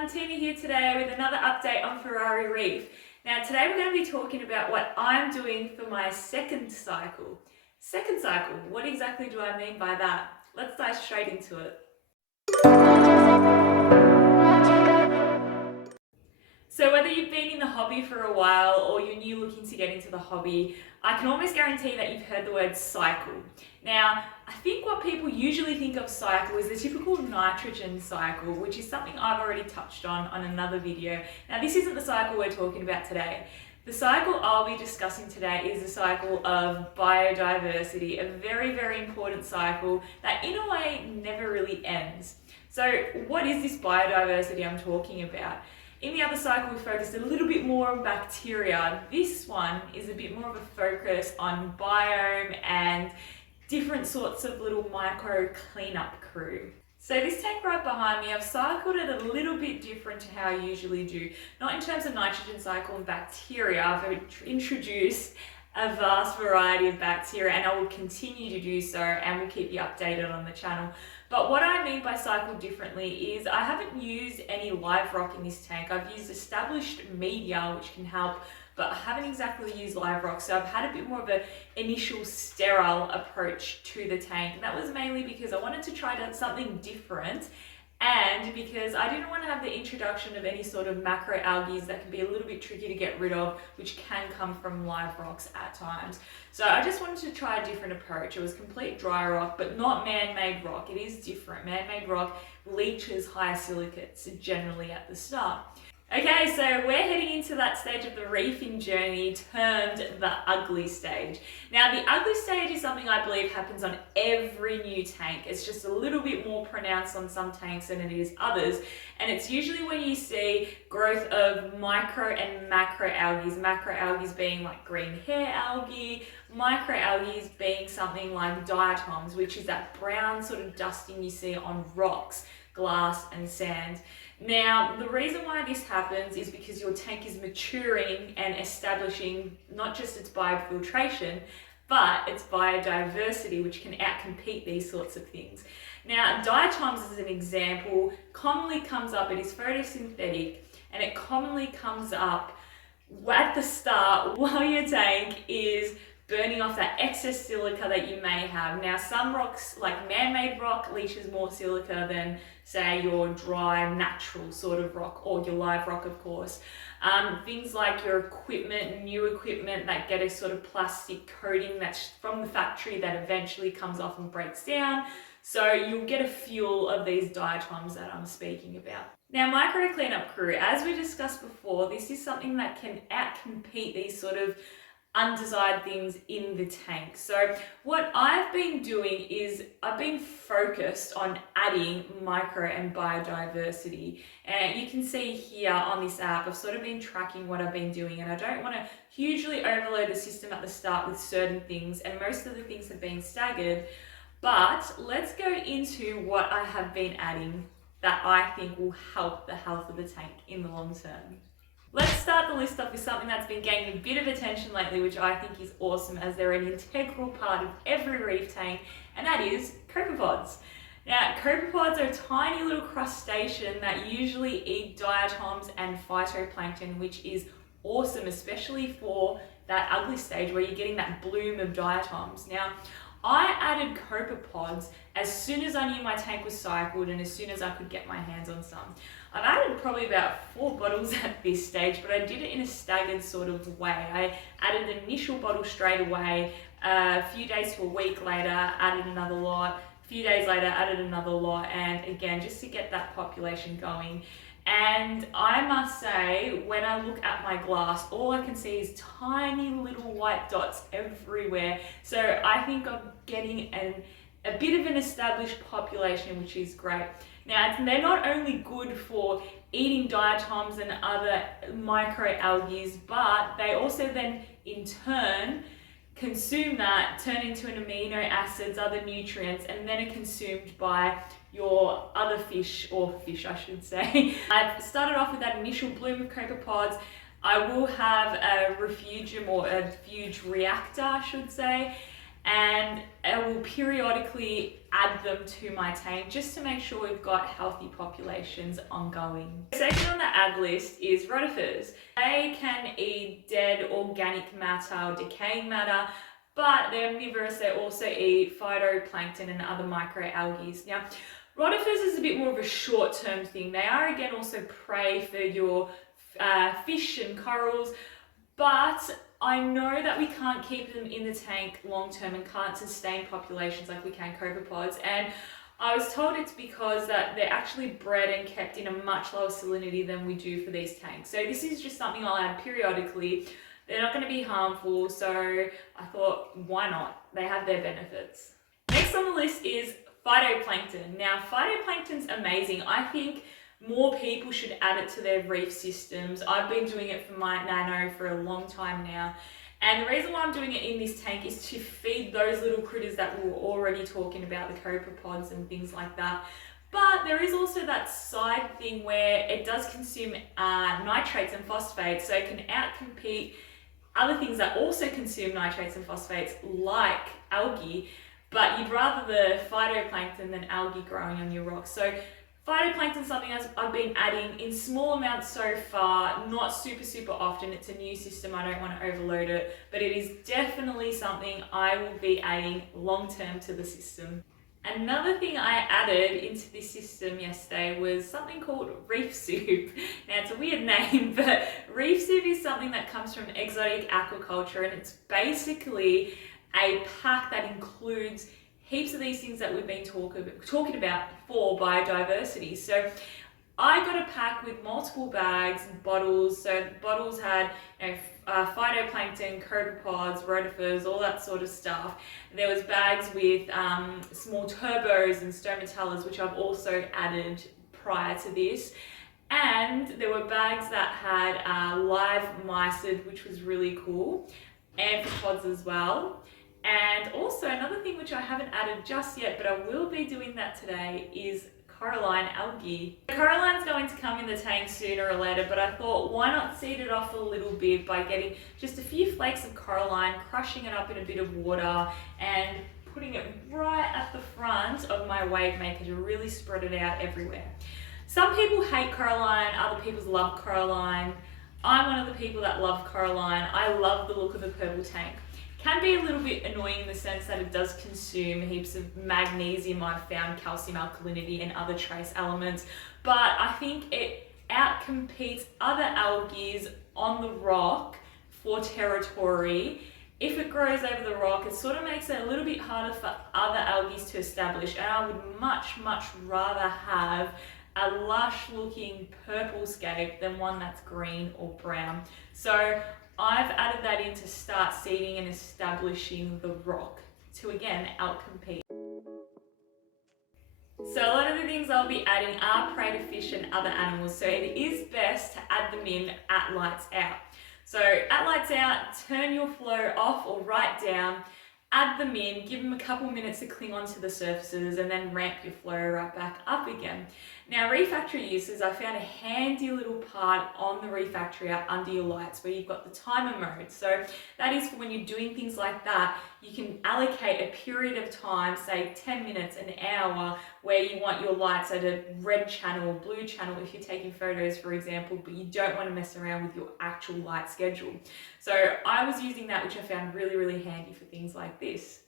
everyone, Tina here today with another update on FerrariReef. Now today we're going to be talking about what I'm doing for my second cycle. Second cycle, what exactly do I mean by that? Let's dive straight into it. So whether you've been in the hobby for a while or you're new looking to get into the hobby, I can almost guarantee that you've heard the word cycle. Now, I think what people usually think of cycle is the typical nitrogen cycle, which is something I've already touched on another video. Now, this isn't the cycle we're talking about today. The cycle I'll be discussing today is the cycle of biodiversity, a very, very important cycle that in a way never really ends. So what is this biodiversity I'm talking about? In the other cycle, we focused a little bit more on bacteria. This one is a bit more of a focus on biome and different sorts of little micro cleanup crew. So this tank right behind me, I've cycled it a little bit different to how I usually do. Not in terms of nitrogen cycle and bacteria. I've introduced a vast variety of bacteria and I will continue to do so, and we'll keep you updated on the channel. But what I mean by cycle differently is I haven't used any live rock in this tank. I've used established media which can help, but I haven't exactly used live rock. So I've had a bit more of an initial sterile approach to the tank. And that was mainly because I wanted to try something different, and because I didn't want to have the introduction of any sort of macroalgae that can be a little bit tricky to get rid of, which can come from live rocks at times. So I just wanted to try a different approach. It was complete dry rock, but not man-made rock. It is different. Man-made rock leaches higher silicates generally at the start. Okay, so we're heading into that stage of the reefing journey termed the ugly stage. Now, the ugly stage is something I believe happens on every new tank. It's just a little bit more pronounced on some tanks than it is others. And it's usually when you see growth of micro and macroalgae. Macroalgae being like green hair algae, microalgae being something like diatoms, which is that brown sort of dusting you see on rocks, glass and sand. Now, the reason why this happens is because your tank is maturing and establishing not just its biofiltration, but its biodiversity, which can outcompete these sorts of things. Now, diatoms as an example commonly comes up, it is photosynthetic, and it commonly comes up at the start while your tank is burning off that excess silica that you may have. Now, some rocks, like man-made rock, leaches more silica than, say, your dry, natural sort of rock, or your live rock, of course. Things like your equipment, new equipment that get a sort of plastic coating that's from the factory that eventually comes off and breaks down. So you'll get a fuel of these diatoms that I'm speaking about. Now, micro cleanup crew, as we discussed before, this is something that can outcompete these sort of undesired things in the tank. So what I've been doing is I've been focused on adding micro and biodiversity, and you can see here on this app I've sort of been tracking what I've been doing, and I don't want to hugely overload the system at the start with certain things, and most of the things have been staggered. But let's go into what I have been adding that I think will help the health of the tank in the long term. Let's start the list off with something that's been gaining a bit of attention lately, which I think is awesome, as they're an integral part of every reef tank, and that is copepods. Now, copepods are a tiny little crustacean that usually eat diatoms and phytoplankton, which is awesome, especially for that ugly stage where you're getting that bloom of diatoms. Now, I added copepods as soon as I knew my tank was cycled and as soon as I could get my hands on some. I've added probably about 4 bottles at this stage, but I did it in a staggered sort of way. I added an initial bottle straight away, a few days to a week later, added another lot, a few days later, added another lot, and again, just to get that population going. And I must say, when I look at my glass, all I can see is tiny little white dots everywhere. So I think I'm getting a bit of an established population, which is great. Now, they're not only good for eating diatoms and other microalgae, but they also then in turn consume that, turn into an amino acids, other nutrients, and then are consumed by your other fish, or fish I should say. I've started off with that initial bloom of copepods. I will have a refugium, or a refuge reactor I should say, and I will periodically add them to my tank just to make sure we've got healthy populations ongoing. Second on the add list is rotifers. They can eat dead organic matter or decaying matter, but they're omnivorous. They also eat phytoplankton and other microalgae. Now, rotifers is a bit more of a short-term thing. They are again also prey for your fish and corals, but I know that we can't keep them in the tank long term and can't sustain populations like we can copepods. And I was told it's because that they're actually bred and kept in a much lower salinity than we do for these tanks. So this is just something I'll add periodically. They're not going to be harmful, so I thought, why not? They have their benefits. Next on the list is phytoplankton. Now, phytoplankton's amazing. I think more people should add it to their reef systems. I've been doing it for my nano for a long time now. And the reason why I'm doing it in this tank is to feed those little critters that we were already talking about, the copepods and things like that. But there is also that side thing where it does consume nitrates and phosphates, so it can outcompete other things that also consume nitrates and phosphates like algae, but you'd rather the phytoplankton than algae growing on your rocks. So phytoplankton is something I've been adding in small amounts so far, not super often. It's a new system, I don't want to overload it, but it is definitely something I will be adding long term to the system. Another thing I added into this system yesterday was something called reef soup. Now it's a weird name, but reef soup is something that comes from exotic aquaculture, and it's basically a pack that includes heaps of these things that we've been talking about for biodiversity. So I got a pack with multiple bags and bottles. So the bottles had phytoplankton, copepods, rotifers, all that sort of stuff. There was bags with small turbos and stomatella, which I've also added prior to this. And there were bags that had live mysid, which was really cool, amphipods as well. And also another thing which I haven't added just yet, but I will be doing that today, is coraline algae. Coraline's going to come in the tank sooner or later, but I thought, why not seed it off a little bit by getting just a few flakes of coraline, crushing it up in a bit of water and putting it right at the front of my wave maker to really spread it out everywhere. Some people hate coraline, other people love coraline. I'm one of the people that love coraline. I love the look of the purple tank. Can be a little bit annoying in the sense that it does consume heaps of magnesium, I've found, calcium alkalinity and other trace elements, but I think it outcompetes other algae on the rock for territory. If it grows over the rock, it sort of makes it a little bit harder for other algae to establish, and I would much rather have a lush looking purple scape than one that's green or brown. So I've added that in to start seeding and establishing the rock to again outcompete. So a lot of the things I'll be adding are prey to fish and other animals, so it is best to add them in at lights out. So at lights out, turn your flow off or right down, add them in, give them a couple minutes to cling onto the surfaces, and then ramp your flow right back up again. Now, refractory uses, I found a handy little part on the refractory out under your lights where you've got the timer mode. So that is for when you're doing things like that, you can allocate a period of time, say 10 minutes, an hour, where you want your lights at a red channel or blue channel if you're taking photos, for example, but you don't want to mess around with your actual light schedule. So I was using that, which I found really handy for things like this.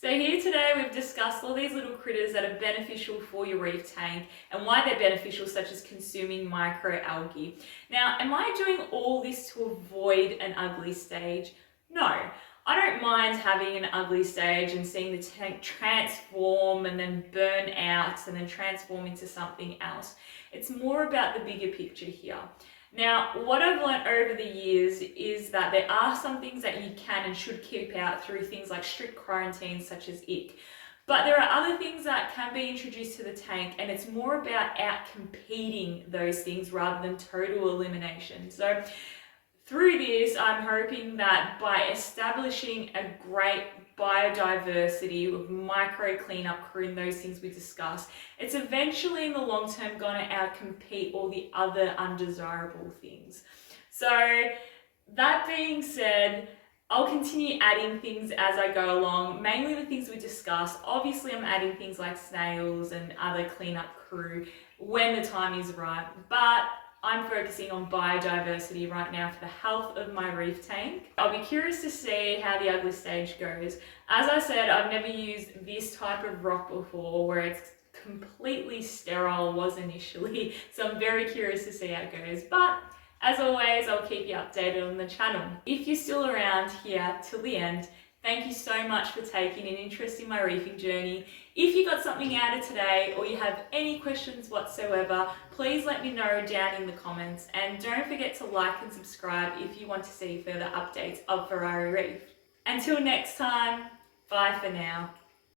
So here today we've discussed all these little critters that are beneficial for your reef tank and why they're beneficial, such as consuming microalgae. Now, am I doing all this to avoid an ugly stage? No. I don't mind having an ugly stage and seeing the tank transform and then burn out and then transform into something else. It's more about the bigger picture here. Now, what I've learned over the years is that there are some things that you can and should keep out through things like strict quarantines such as ick. But there are other things that can be introduced to the tank, and it's more about out-competing those things rather than total elimination. So through this, I'm hoping that by establishing a great biodiversity with micro cleanup crew and those things we discussed, it's eventually in the long term going to outcompete all the other undesirable things. So that being said, I'll continue adding things as I go along, mainly the things we discussed. Obviously, I'm adding things like snails and other cleanup crew when the time is right, but I'm focusing on biodiversity right now for the health of my reef tank. I'll be curious to see how the ugly stage goes. As I said, I've never used this type of rock before where it's completely sterile, was initially, so I'm very curious to see how it goes. But as always, I'll keep you updated on the channel. If you're still around here till the end, thank you so much for taking an interest in my reefing journey. If you got something out of today or you have any questions whatsoever, please let me know down in the comments, and don't forget to like and subscribe if you want to see further updates of FerrariReef. Until next time, bye for now.